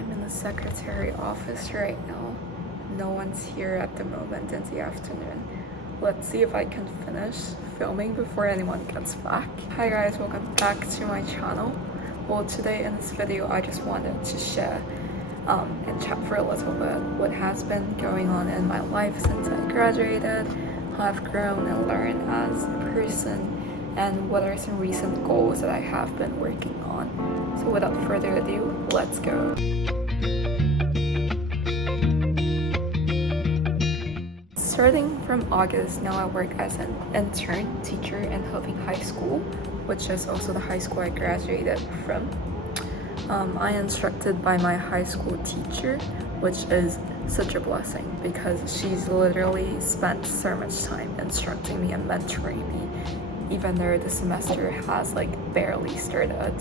I'm in the secretary office right now. No one's here at the moment in the afternoon. Let's see if I can finish filming before anyone gets back. Hi guys, welcome back to my channel. Well, today in this video I just wanted to share and chat for a little bit what has been going on in my life since I graduated, how I've grown and learned as a person, and what are some recent goals that I have been working on. So without further ado, let's go. Starting from August, now I work as an intern teacher in Helping High School, which is also the high school I graduated from. I instructed by my high school teacher, which is such a blessing because she's literally spent so much time instructing me and mentoring me, even though the semester has barely started.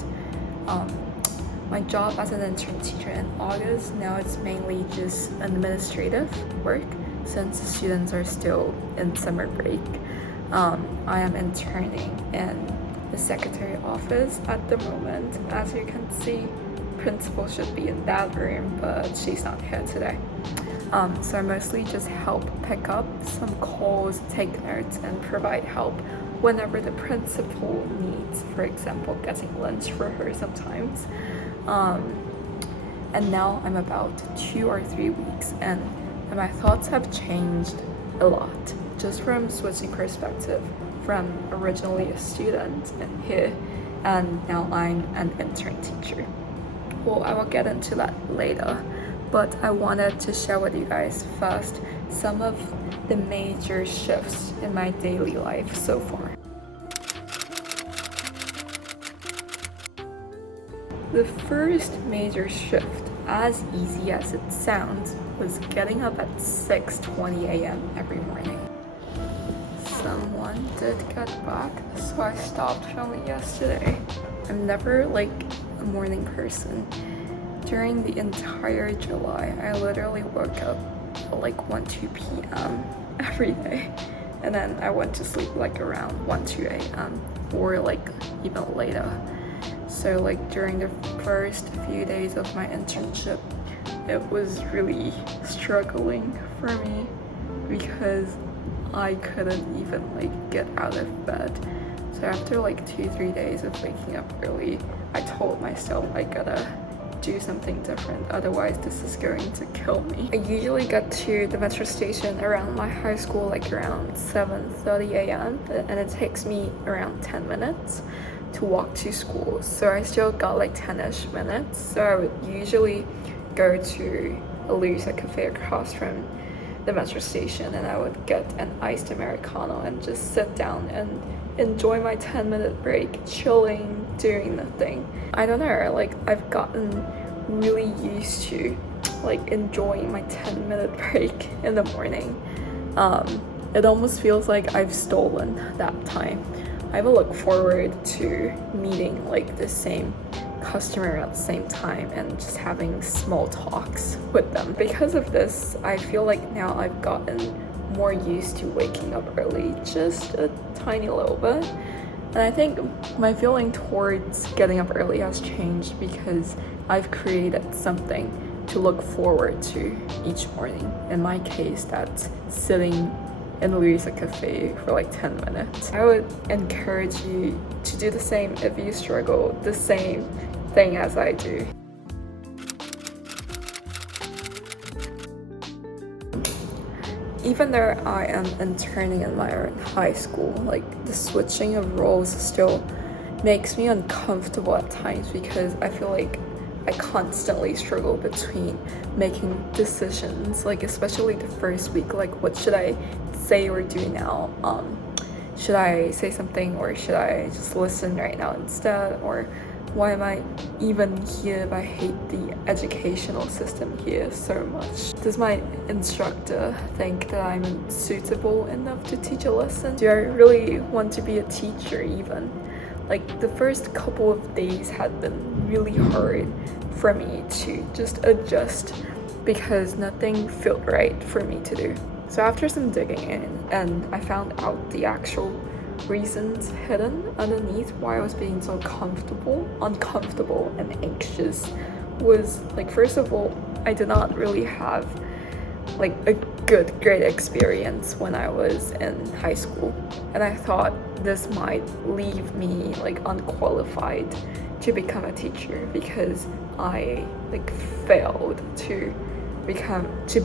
My job as an intern teacher in August, now it's mainly just administrative work since the students are still in summer break. I am interning in the secretary office at the moment. As you can see, principal should be in that room, but she's not here today. So I mostly just help pick up some calls, take notes, and provide help whenever the principal needs, for example, getting lunch for her sometimes. And now I'm about 2 or 3 weeks in, and my thoughts have changed a lot, just from switching perspective from originally a student and here, and now I'm an intern teacher. Well, I will get into that later, but I wanted to share with you guys first some of the major shifts in my daily life so far. The first major shift, as easy as it sounds, was getting up at 6:20 a.m. every morning. Someone did get back, so I stopped filming yesterday. I'm never a morning person. During the entire July, I literally woke up at 1-2 p.m. every day, and then I went to sleep around 1-2 a.m. or even later. So during the first few days of my internship, it was really struggling for me because I couldn't even get out of bed. So after 2-3 days of waking up early, I told myself I gotta do something different, otherwise this is going to kill me. I usually get to the metro station around my high school around 7:30 a.m. and it takes me around 10 minutes to walk to school, so I still got 10-ish minutes. So I would usually go to a Lusa cafe across from the metro station, and I would get an iced Americano and just sit down and enjoy my 10-minute break, chilling, doing nothing. I don't know, I've gotten really used to enjoying my 10-minute break in the morning. It almost feels like I've stolen that time. I will look forward to meeting the same customer at the same time and just having small talks with them. Because of this, I feel now I've gotten more used to waking up early, just a tiny little bit. And I think my feeling towards getting up early has changed because I've created something to look forward to each morning. In my case, that's sitting in Luisa Cafe for 10 minutes. I would encourage you to do the same if you struggle the same thing as I do. Even though I am interning in my own high school, the switching of roles still makes me uncomfortable at times because I feel I constantly struggle between making decisions, especially the first week, what should I say or do now? Should I say something or should I just listen right now instead? Or why am I even here if I hate the educational system here so much? Does my instructor think that I'm suitable enough to teach a lesson? Do I really want to be a teacher even? The first couple of days had been really hard for me to just adjust because nothing felt right for me to do. So after some digging in, and I found out the actual reasons hidden underneath why I was being so uncomfortable and anxious was like, first of all, I did not really have like a great experience when I was in high school, and I thought this might leave me like unqualified to become a teacher because I like failed to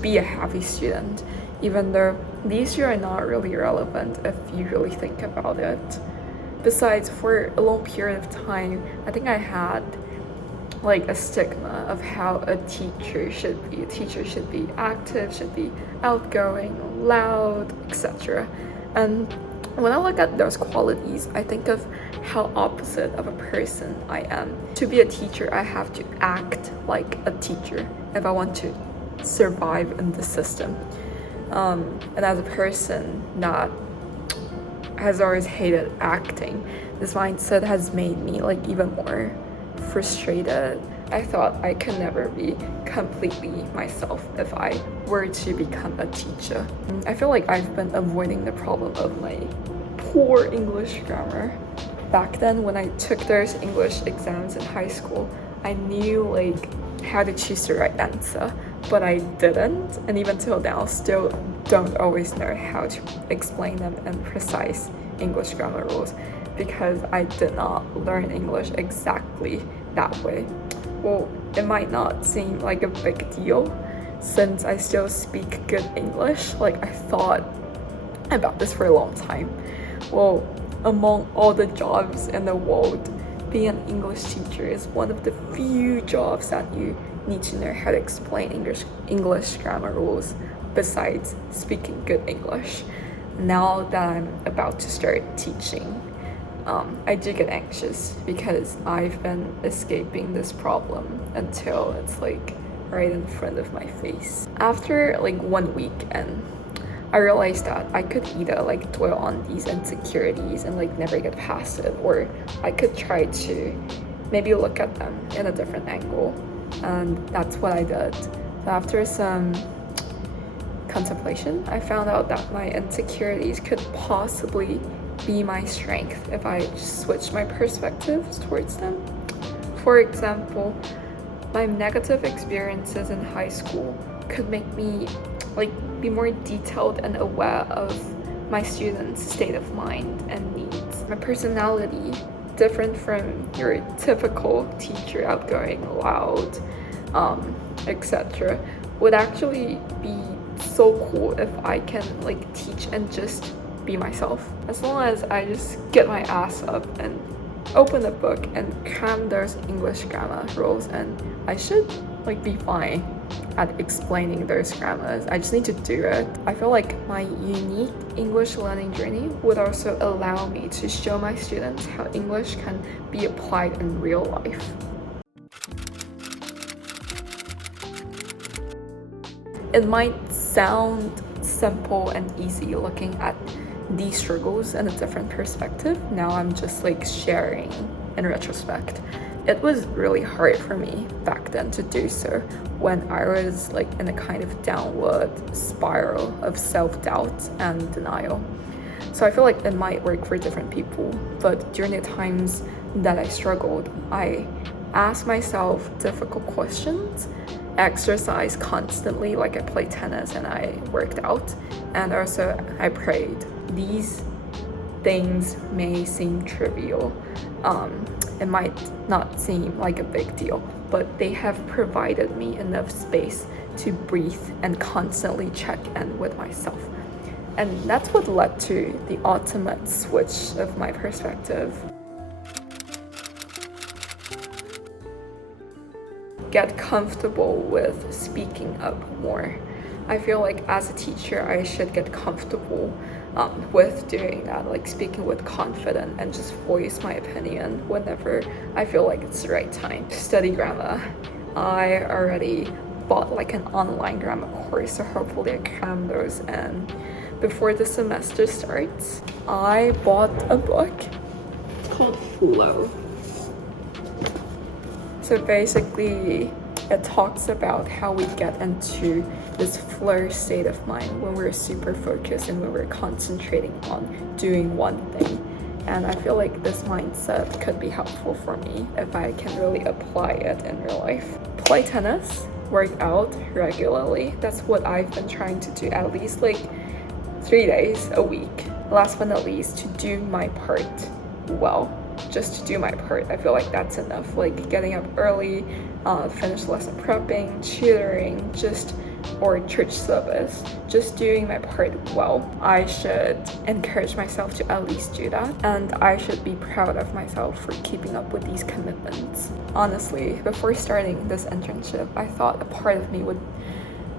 be a happy student, even though these two are not really relevant if you really think about it. Besides, for a long period of time, I think I had like a stigma of how a teacher should be. A teacher should be active, should be outgoing, loud, etc. And when I look at those qualities, I think of how opposite of a person I am. To be a teacher, I have to act like a teacher if I want to survive in the system. And as a person that has always hated acting, this mindset has made me like even more frustrated. I thought I could never be completely myself if I were to become a teacher. I feel like I've been avoiding the problem of my poor English grammar. Back then, when I took those English exams in high school, I knew like how to choose the right answer, but I didn't, and even till now still don't always know how to explain them in precise English grammar rules because I did not learn English exactly that way. Well, it might not seem like a big deal since I still speak good English. Like, I thought about this for a long time. Well, among all the jobs in the world, being an English teacher is one of the few jobs that you need to know how to explain English grammar rules besides speaking good English. Now that I'm about to start teaching, I do get anxious because I've been escaping this problem until it's like right in front of my face. After like 1 week, and I realized that I could either like dwell on these insecurities and like never get past it, or I could try to maybe look at them in a different angle, and that's what I did. So after some contemplation, I found out that my insecurities could possibly be my strength if I just switch my perspectives towards them. For example, my negative experiences in high school could make me like be more detailed and aware of my students' state of mind and needs. My personality, different from your typical teacher, outgoing, loud, etc., would actually be so cool if I can like teach and just be myself. As long as I just get my ass up and open a book and cram those English grammar rules, and I should like be fine at explaining those grammars. I just need to do it. I feel like my unique English learning journey would also allow me to show my students how English can be applied in real life. It might sound simple and easy looking at these struggles in a different perspective. Now I'm just like sharing in retrospect. It was really hard for me back then to do so when I was like in a kind of downward spiral of self-doubt and denial. So I feel like it might work for different people, but during the times that I struggled, I asked myself difficult questions, exercised constantly, like I played tennis and I worked out, and also I prayed. These things may seem trivial. It might not seem like a big deal, but they have provided me enough space to breathe and constantly check in with myself. And that's what led to the ultimate switch of my perspective. Get comfortable with speaking up more. I feel like as a teacher, I should get comfortable with doing that, like speaking with confidence and just voice my opinion whenever I feel like it's the right time to study grammar. I already bought like an online grammar course, so hopefully I cram those in before the semester starts. I bought a book called Flow. So basically, it talks about how we get into this flow state of mind when we're super focused and when we're concentrating on doing one thing. And I feel like this mindset could be helpful for me if I can really apply it in real life. play tennis, work out regularly. That's what I've been trying to do at least like 3 days a week. Last but not least, to do my part well. Just to do my part. I feel like that's enough. Like getting up early, finish lesson prepping, tutoring, or church service, just doing my part well. I should encourage myself to at least do that, and I should be proud of myself for keeping up with these commitments. Honestly, before starting this internship, I thought a part of me would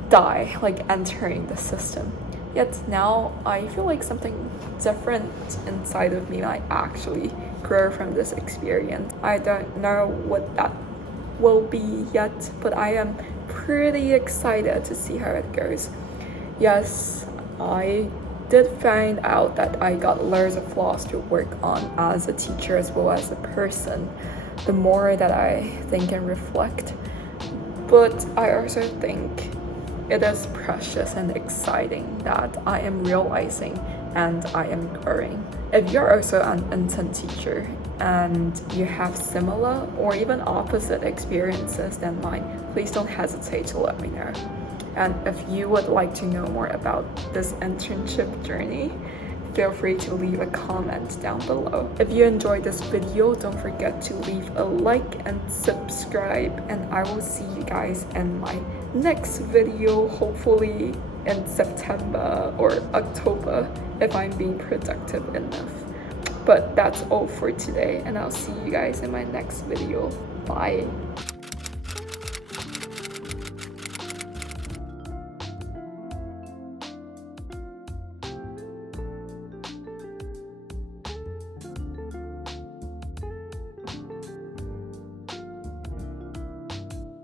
die, like entering the system. Yet now I feel like something different inside of me might actually grow from this experience. I don't know what that will be yet, but I am pretty excited to see how it goes. Yes, I did find out that I got loads of flaws to work on as a teacher as well as a person, the more that I think and reflect. But I also think it is precious and exciting that I am realizing and I am growing. If you're also an intern teacher and you have similar or even opposite experiences than mine, please don't hesitate to let me know. And if you would like to know more about this internship journey, feel free to leave a comment down below. If you enjoyed this video, don't forget to leave a like and subscribe, and I will see you guys in my next video, hopefully in September or October if I'm being productive enough. But that's all for today, and I'll see you guys in my next video. Bye.